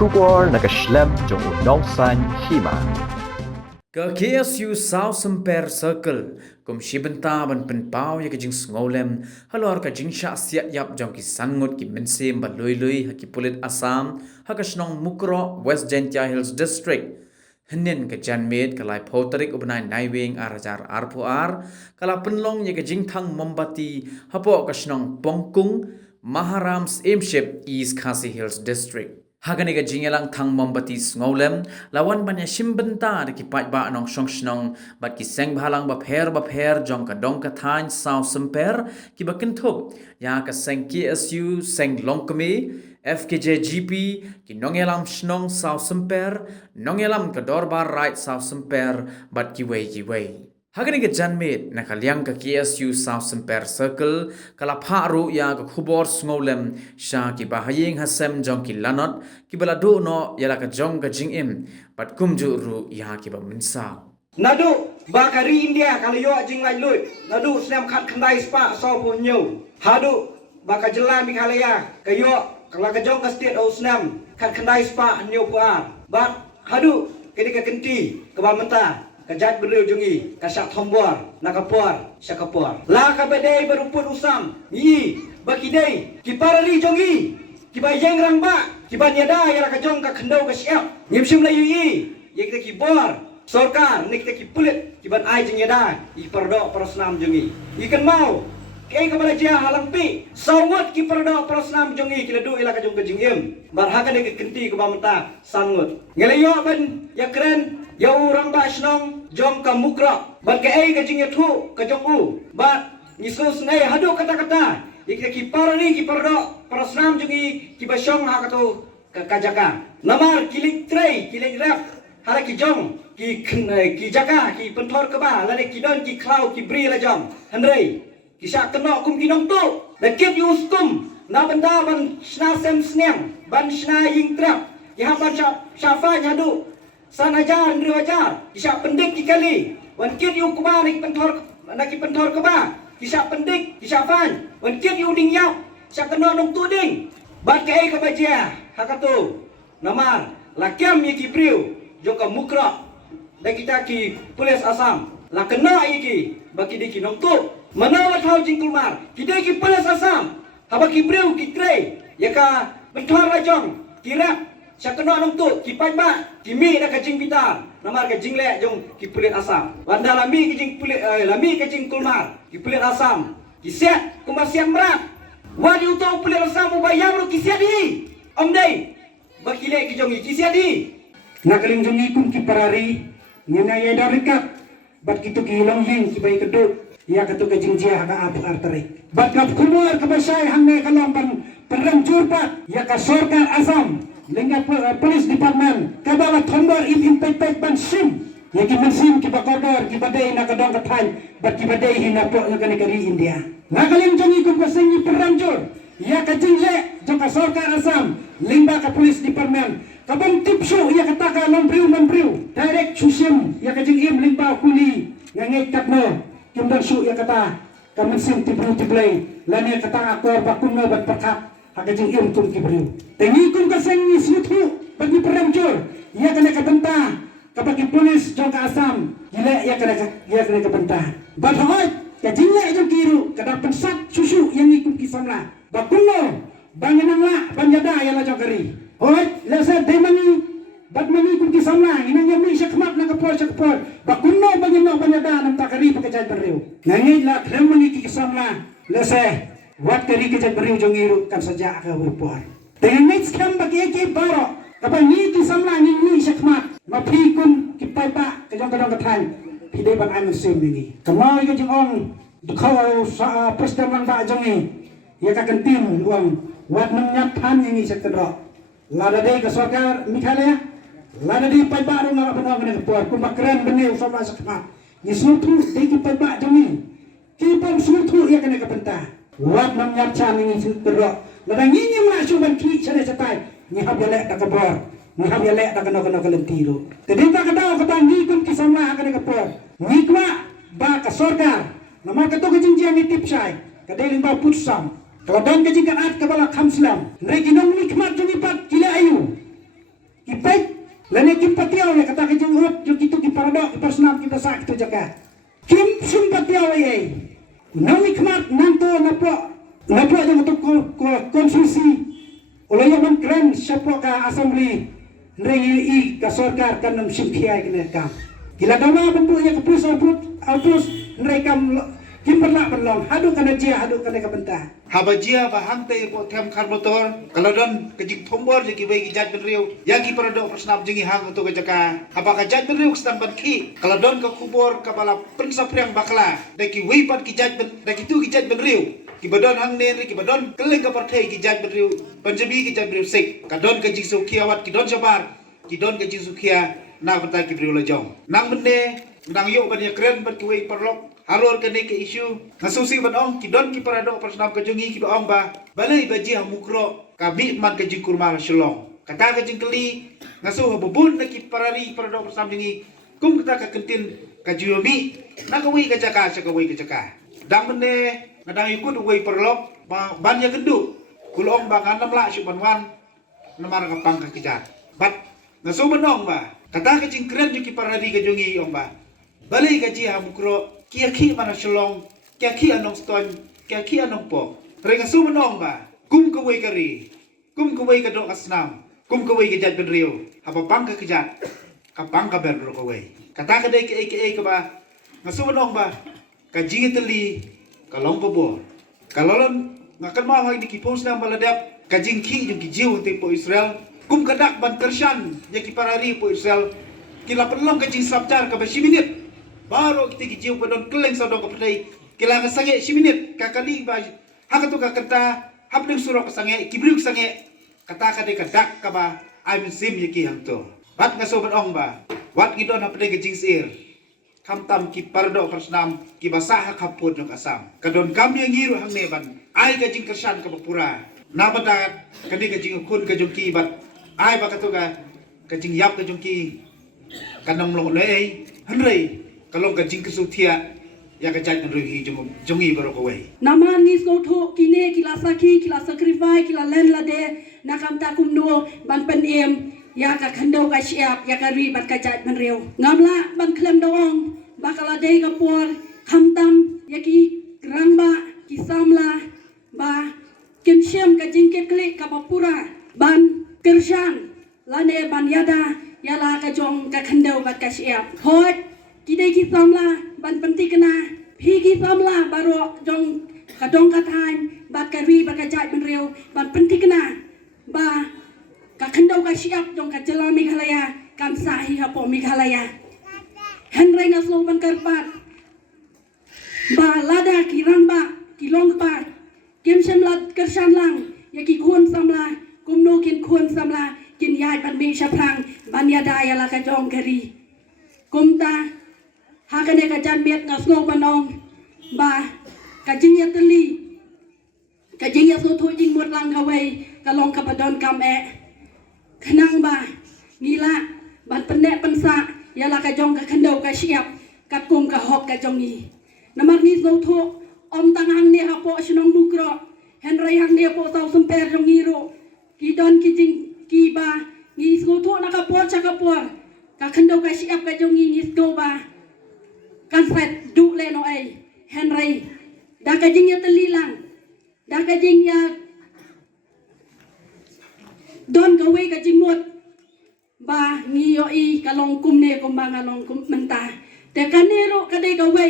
Shubor nakaslem jong unongsan hima. Ka KSU South Semper Circle kum shibenta ban penpau ya kajing ngolem halor ka jingsha siat yap jong ki sangut ki mensem ba lui ha ki pulit Assam ha ka snong Mukro West Gentia Hills District henen ka janmet ka lai photarik ubnai naiwing arajar arpuar kala penlong ya kajing thang mombati hapo ka snong Pongkung Maharams Aimship East Khasi Hills District Hagani ka jingelang thang mombati ngolem lawan banya shimbenta de ki pat ba nong shong shnong bat ki seng bhalang ba pher jong ka dong ka thain South Semper ki ba kinthuk ya ka seng KSU seng longkami FKJGP ki nongelam shnong South Semper nongelam ka dorbar right South Semper bat ki wei Hagani ka janmet na kalyang ka KSU South Semper Circle kala pharu ya ka khubor ngolem sha ki bahaying hasem jong ki lanot ki bala do no yala ka jong ka jingim pat kumju ru ya ki ba minsa Nadu bakari India kalau yo jing lai lui nadu snam khat khandai spa so pu nyu hadu baka jelan mi khalaya kayo kalau ka jong ka state o snam khat khandai spa nyu pa bat hadu kini ka kenti ka ba menta kajat beriu jungi kasak thombor nakapor sakapor la ka bedai beruput usam yi bakidai kiparali jongi kibayeng rangba kibanyada ya ka jong ka khendau ka siap nyimsim la yi ye kita kibor sorkar ni kita kipulit kiban ai jing yada i perdo prosnam jungi ikan mau kei ka balaja halampi sawat ki perdo prosnam jungi kita du ila ka jong ka jingim barhaka de kenti ka bamta sangut ngelayo ban ya keren ya urang ba snong jom ka mukra bat ke ai ka jing yathu ka jong u bat nisus nei hadu kata-kata ikta ki parani ki perdo prosnam jungi ki basyong ha ka tu ka kajaka namar kilik trei kilik rap hara ki jong ki jaka ki penthor ka ba la ki don ki klau ki bri la jom handrei ki sak keno kum ki nong tu la kit yu skum na benda ban sna sem sneng ban sna ying trap ki ha ban syafa nyadu san ajar ndri ajar ki sak pendik ki kali wan kit yu kuba ni penthor ka ba ki sak pendik ki sak fan wan kit yu ding yap sak keno nong tu ding bat ke ai ka ba jia ha ka tu namar la kem ye ki briu joka mukra dan kita ki polis Assam la kena iki bagi diki nong tu manawa thau jingkulmar kita ki polis Assam haba ki breu ki trei yaka benthor rajong kira sakena nong tu ki pajba ki mi da ka jing bitar namar ka jingle jong ki polis Assam wanda lami ki jing polis lami ka jingkulmar ki polis Assam ki set kumar siang merat wadi utau polis Assam bayam lu ki set di omdai bakile ki jong ki set di nakaling jongi kum ki parari ngena ya darikat bat kitu ki long hing ki bai kedut ya katu ka jingjia ka apu arteri bat kap kumur ka basai hangne kalong perang jurpat ya ka sorkar Assam lingga police department ka bala thombor impact ban sim ya ki mensim ki bakodor ki badai na kadong ka than bat ki badai hinapo ya kani kari India nakaling jongi kum kasengi perang jur ya ka jingle jo ka sorkar Assam lingba ka police department kabang tipso ya kataka nombriu direct susim ya kajing im limba kuli ngangit katno kimdang su ya kata kamensim tiblay lani kata akor bakunno ban perkap hakajing im tum kibriu tengi kum kaseng ni sutu bagi peramjur ya kena kabenta kabagi polis jong ka Assam gile ya kena kabenta badhoy kajing le jong kiru kada pensat susu yang ikum kisamla bakunno banganangla banjada ya la jong kari Hoy, lasa demani badmani kun kisamla inang yami syakmat na kapor bakunno bagino banyada nam takari pakajad beriu nangit la kremani kisamla lasa wat kari kajad beriu jongiru kan saja ka wipor dengan next kam bagi ke baro kapag ni kisamla ni syakmat mapi kun kipaipa kajong kathan pide ban ay musim ni kamay ka jong dukhaw sa presiden lang ba jongi ya ka kantim uang wat nam nyap than ni sakadro lada dei ka sorkar Meghalaya lada dei pai baru ngara pano ngene puar kumakran bene usama sakma ni sutu dei ki pai ba jami ki pam sutu ya kene ka penta wat nam nyap chan ni sutu lada ngi ma suban ki chane satai ni habele da ka bor ni habele da ka no kalentiro tedi ta ka daw ka ni kun ki samla kene ka puar ni kwa ba ka sorkar nama ka to ka jinjiang ni tipsai ka dei limba putsam kalau dan kejingkan at kabala kamslam, mereka nong nikmat junipat kila ayu, Ane kim patiaw ya kata kejeng hot jo kitu ki paradok ki personam kita sak kitu jaka. Kim sum patiaw ye. Nami kmat nanto napo jang to konstitusi. Oleh yang keren siapa ka assembly nrei ka sarkar kanam simpiai kene kam. Gila dama bentuk ya kepus alpus nrei kam kim perlak belum hadu kana jia hadu kana kabenta. Habajia bahante po tem karbotor kalodon kejik tombor jeki bai gijat benriu yagi paradok persnap jengi hang untuk kejaka apa kajat benriu sedang banki kalodon ke kubor kabala pensapriang bakla deki wipat gijat ben deki tu gijat benriu kibadon hang nen kibadon keleng ke partai gijat benriu panjabi gijat benriu sik kadon kejik sukia wat kidon jabar kidon kejik sukia na partai kibriu lajong nang bende nang yo ban ya keren ban kuwi parlok Alor kene ke isu ngasusi banong kidon ki paradok persnam kejungi ki baong ba balai baji mukro kabi man ke jikurma shalong kata ke jingkeli ngasu bubun ki parari paradok persnam jengi kum kata ka kentin ka juyomi nakawi ka jaka sakawi ka jaka dang bende ngadang ikut wei perlok ban ya gendu kulong ba kanam la su banwan namar kapang ka kijat bat ngasu banong ba kata ke jingkren ki parari ka jungi ong ba balai gaji mukro kia mana shalong kia anong ston kia anong po renga sumenong ba kum kawai kari kum kawai kadok asnam kum kawai kejat benrio apa pang ka kejat kapang ka benro kawai kata kadai ke ba ngasumenong ba kajingi teli kalong bobo kalolon ngakan mau hai dikipos na maladap kajing ki yung kijiw po Israel kum kadak ban kersyan yaki parari po Israel kila pelong kajing sabtar ka ba minit baru kita kijiu padon keleng sodok kepadai kila kesange siminit kakali ba hakatu kakata hapdeng surok kesange kibriuk sange kata kade kadak kaba I'm sim yaki hanto bat ngasobat ong ba wat gidon hapdeng kejing sir kamtam ki pardo persnam ki basah kaput nok asam kadon kami yang ngiru hang neban ai kajing kersan kapura nabadat kade kajing kun kajungki bat ai bakatuga kajing yap kajungki kanong long nei hanrei kalau kajing kesutia ya kajat menruhi jongi barokawai naman nis go tho kine kila sakhi kila sacrifice kila len lade nakam ta kumno ban pen em ya ka khando ka siap ya ka ri bat kajat menreu ngamla ban klem doong bakala dei ka por khamtam ya ki rangba ki samla ba kin syam kajing ke klik ka papura ban kershan lane ban yada yala ka jong ka khando bat ka siap hot kidai ki samla ban penti kena pigi samla baro jong kadong kathan bat kari bat kajat benreu ban penti kena ba ka khandau ka siap jong ka jela Meghalaya kam sahi hapo Meghalaya henrai na slow ban karpat ba lada ki rangba ki longpa kem semlat kersan lang ya ki khun samla kumno kin khun samla kin yai ban mi shaprang ban yada ya la ka jong kari kumta hakane kajan miat ngasno banong ba kajing ya teli kajing ya so tho jing mut lang kawai kalong kapadon kam kenang ba ngila ban pendek pensa ya la ka jong ka khandau ka siap ka kum ka hok ka jong ni namar ni so tho om tangang ne hapo sinong bukro henrai hang ne po tau semper jong ngiro ki don ki jing ki ba ni so tho nakapor chakapor ka khandau ka siap ka jong ni sko ba kan set du le no ai henry da kajing ya telilang da kajing ya don gawe kajing mut ba ngiyo i kalong kumne kumbang along kum menta te kanero kadai gawe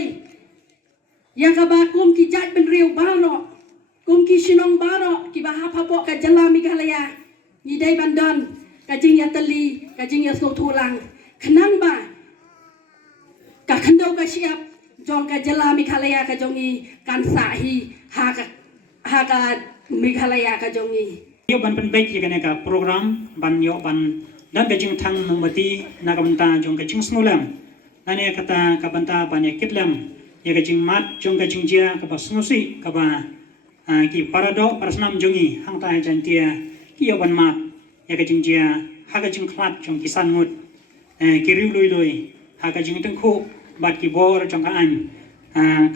ya ka ba kum ki jat benriu baro kum ki sinong baro ki ba hapo ka jala Meghalaya ni dai bandon kajing ya teli kajing ya so thulang kenang ba ka khandau ka siap jong ka jela Meghalaya ka jongi kan sahi ha ka Meghalaya ka jongi yo ban pen baik ya ka program ban yo ban dan ka jing thang mati na ka banta jong ka jing snulam ane kata ka banta ban ya kitlam ya ka jing mat jong ka jing jia ka ba snusi ka ba ki parado persnam jongi hang ta jantia ki yo ban mat ya ka jing jia ha ka jing khlat jong ki san ngut ki riu lui lui ha ka jing teng khu bat ki bor jong ka an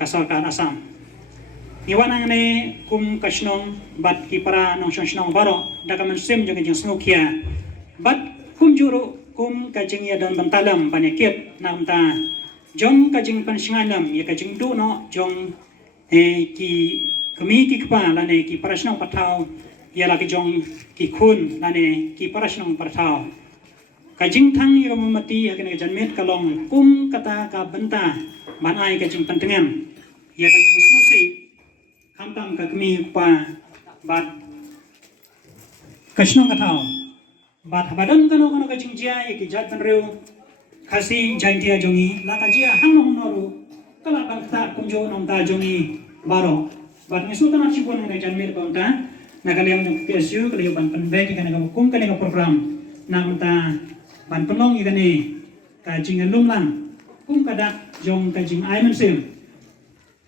ka sarkar Asam iwanang ne kum kashnong bat ki para nong shnong baro da ka men sem jong jing snokia bat kum juro kum kajing ya don bantalam banyak kit nam ta jong kajing pan singalam ya kajing du no jong ki kami ki kpa lane ki parasnong patau ya la ki jong ki kun lane ki parasnong patau kajing thang ya mati ya kene janmet kalong kum kata ka benta ban ai kajing pentengan ya kajing susi kamtam ka kami pa bat kasnong katau bat badan kano kajing jia ya ki jat penreu kasi jantia jongi la kajia hang no noru kala bakta kumjo nom ta jongi baro bat misu tanah cibon na janmir kaunta na kaliang ng PSU kaliyo ban penbek ikan ng hukum kaliang program na mata ban penong ikan ni kajing lumlang kum kada jong kajing ay mensim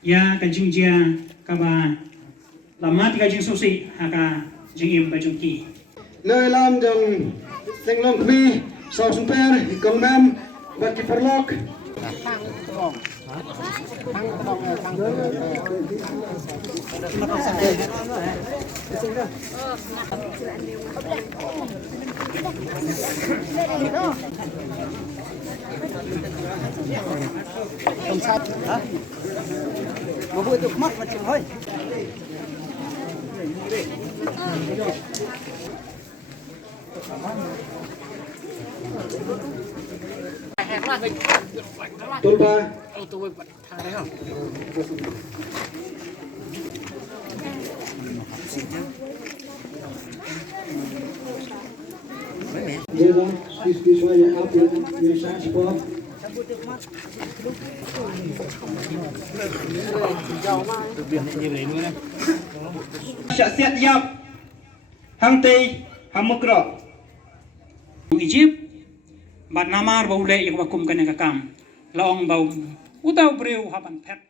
ya kajing jia kaba lamat kajing susi haka jing im bajungki nơi làm dòng sinh long kmi sau sung per công nam và kỳ perlok Tulpa. Dia dah siswa yang apa yang saya sebab. Siap yap. Hang tei hamukro. Egypt bat namar bau le yak bakum kan ka kam laong bau utau breu hapan pet